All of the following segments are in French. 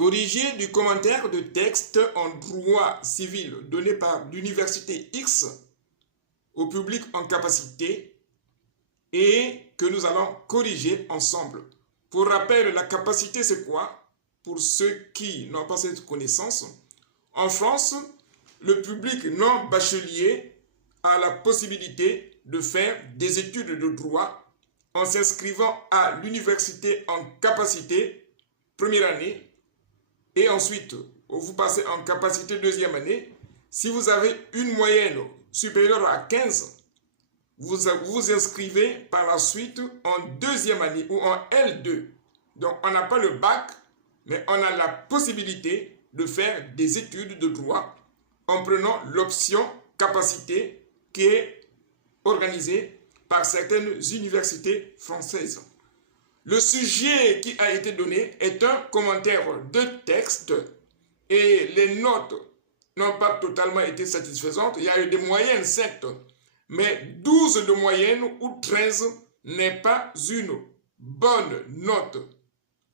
Corrigé du commentaire de texte en droit civil donné par l'Université X au public en capacité et que nous allons corriger ensemble. Pour rappel, la capacité, c'est quoi? Pour ceux qui n'ont pas cette connaissance, en France, le public non bachelier a la possibilité de faire des études de droit en s'inscrivant à l'université en capacité première année et ensuite vous passez en capacité deuxième année. Si vous avez une moyenne supérieure à 15, vous vous inscrivez par la suite en deuxième année ou en L2. Donc on n'a pas le bac, mais on a la possibilité de faire des études de droit en prenant l'option capacité qui est organisée par certaines universités françaises. Le sujet qui a été donné est un commentaire de texte et les notes n'ont pas totalement été satisfaisantes. Il y a eu des moyennes, certes, mais 12 de moyenne ou 13 n'est pas une bonne note.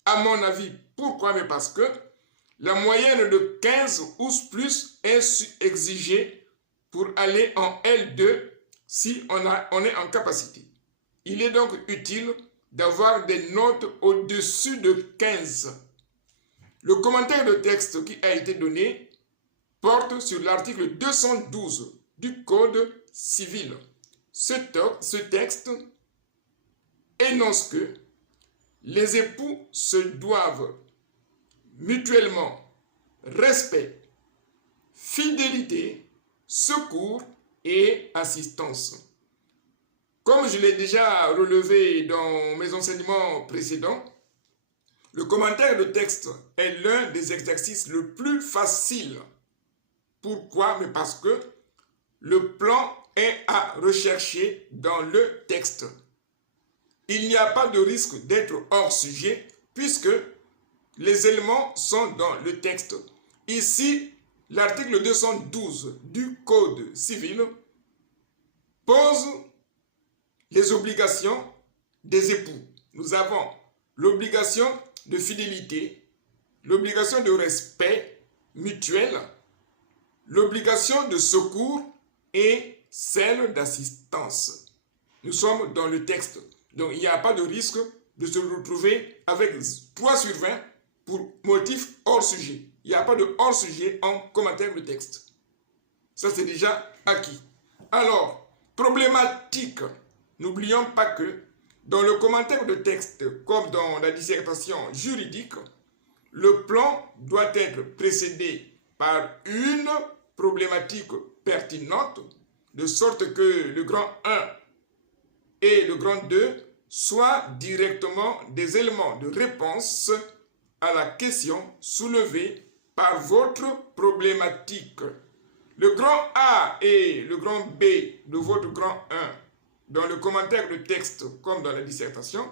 À mon avis, pourquoi? Mais parce que la moyenne de 15 ou plus est exigée pour aller en L2 si on est en capacité. Il est donc utile d'avoir des notes au-dessus de 15. Le commentaire de texte qui a été donné porte sur l'article 212 du Code civil. Ce texte énonce que les époux se doivent mutuellement respect, fidélité, secours et assistance. Comme je l'ai déjà relevé dans mes enseignements précédents, le commentaire de texte est l'un des exercices le plus facile. Pourquoi? Mais parce que le plan est à rechercher dans le texte. Il n'y a pas de risque d'être hors sujet puisque les éléments sont dans le texte. Ici, l'article 212 du Code civil pose les obligations des époux. Nous avons l'obligation de fidélité, l'obligation de respect mutuel, l'obligation de secours et celle d'assistance. Nous sommes dans le texte. Donc, il n'y a pas de risque de se retrouver avec 3 sur 20 pour motif hors sujet. Il n'y a pas de hors sujet en commentaire de texte. Ça, c'est déjà acquis. Alors, problématique. N'oublions pas que dans le commentaire de texte, comme dans la dissertation juridique, le plan doit être précédé par une problématique pertinente, de sorte que le grand 1 et le grand 2 soient directement des éléments de réponse à la question soulevée par votre problématique. Le grand A et le grand B de votre grand 1 dans le commentaire de texte comme dans la dissertation,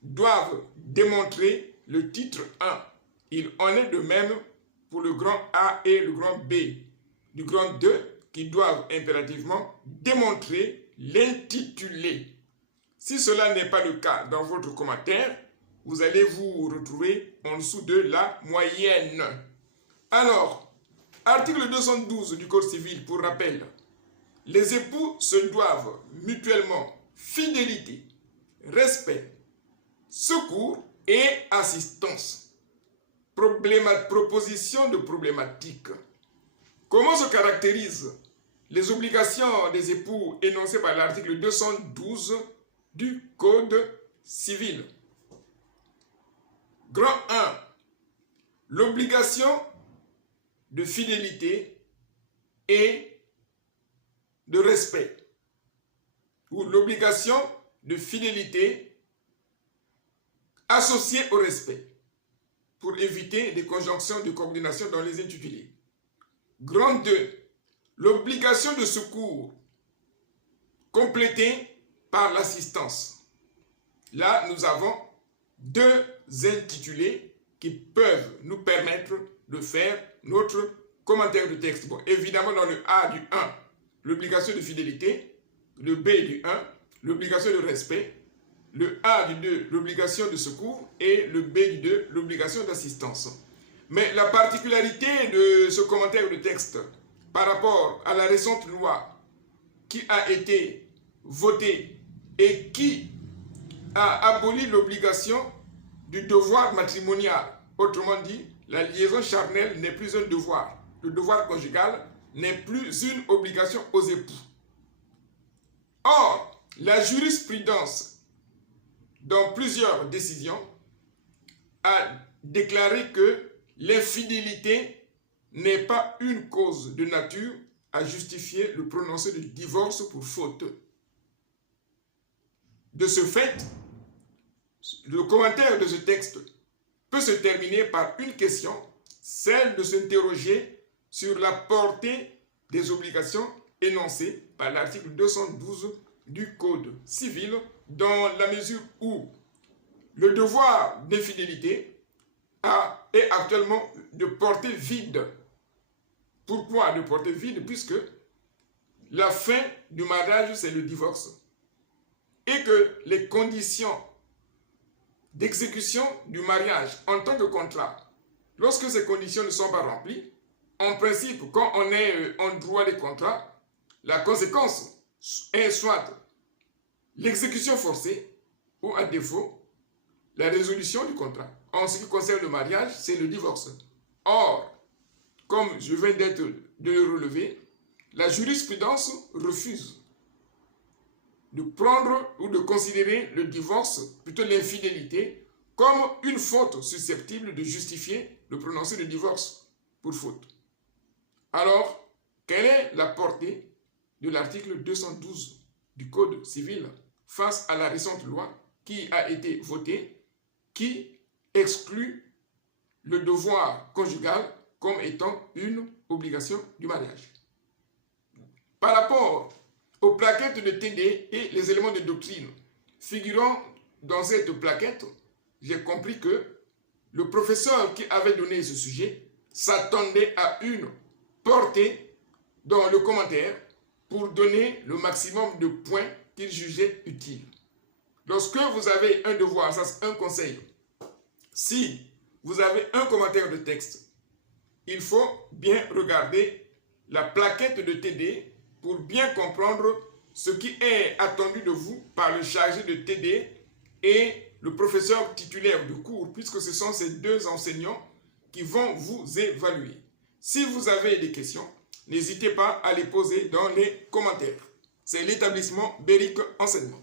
doivent démontrer le titre 1. Il en est de même pour le grand A et le grand B du grand 2 qui doivent impérativement démontrer l'intitulé. Si cela n'est pas le cas dans votre commentaire, vous allez vous retrouver en dessous de la moyenne. Alors, article 212 du Code civil pour rappel. Les époux se doivent mutuellement fidélité, respect, secours et assistance. Proposition de problématique. Comment se caractérisent les obligations des époux énoncées par l'article 212 du Code civil? Grand 1. L'obligation de fidélité et de respect, ou l'obligation de fidélité associée au respect, pour éviter des conjonctions de coordination dans les intitulés. Grand 2, l'obligation de secours, complétée par l'assistance. Là, nous avons 2 intitulés qui peuvent nous permettre de faire notre commentaire de texte. Bon, évidemment, dans le A du 1, l'obligation de fidélité, le B du 1, l'obligation de respect, le A du 2, l'obligation de secours et le B du 2, l'obligation d'assistance. Mais la particularité de ce commentaire de texte par rapport à la récente loi qui a été votée et qui a aboli l'obligation du devoir matrimonial. Autrement dit, la liaison charnelle n'est plus un devoir. Le devoir conjugal n'est plus une obligation aux époux. Or, la jurisprudence, dans plusieurs décisions, a déclaré que l'infidélité n'est pas une cause de nature à justifier le prononcé du divorce pour faute. De ce fait, le commentaire de ce texte peut se terminer par une question, celle de s'interroger sur la portée des obligations énoncées par l'article 212 du Code civil, dans la mesure où le devoir d'infidélité est actuellement de portée vide. Pourquoi de portée vide? Puisque la fin du mariage, c'est le divorce. Et que les conditions d'exécution du mariage en tant que contrat, lorsque ces conditions ne sont pas remplies, en principe, quand on est en droit des contrats, la conséquence est soit l'exécution forcée ou à défaut, la résolution du contrat. En ce qui concerne le mariage, c'est le divorce. Or, comme je viens de le relever, la jurisprudence refuse de prendre ou de considérer le divorce, plutôt l'infidélité, comme une faute susceptible de justifier le prononcé de divorce pour faute. Alors, quelle est la portée de l'article 212 du Code civil face à la récente loi qui a été votée, qui exclut le devoir conjugal comme étant une obligation du mariage? Par rapport aux plaquettes de TD et les éléments de doctrine figurant dans cette plaquette, j'ai compris que le professeur qui avait donné ce sujet s'attendait à une portée dans le commentaire pour donner le maximum de points qu'il jugeait utile. Lorsque vous avez un devoir, ça c'est un conseil. Si vous avez un commentaire de texte, il faut bien regarder la plaquette de TD pour bien comprendre ce qui est attendu de vous par le chargé de TD et le professeur titulaire de cours, puisque ce sont ces deux enseignants qui vont vous évaluer. Si vous avez des questions, n'hésitez pas à les poser dans les commentaires. C'est l'établissement Béric Enseignement.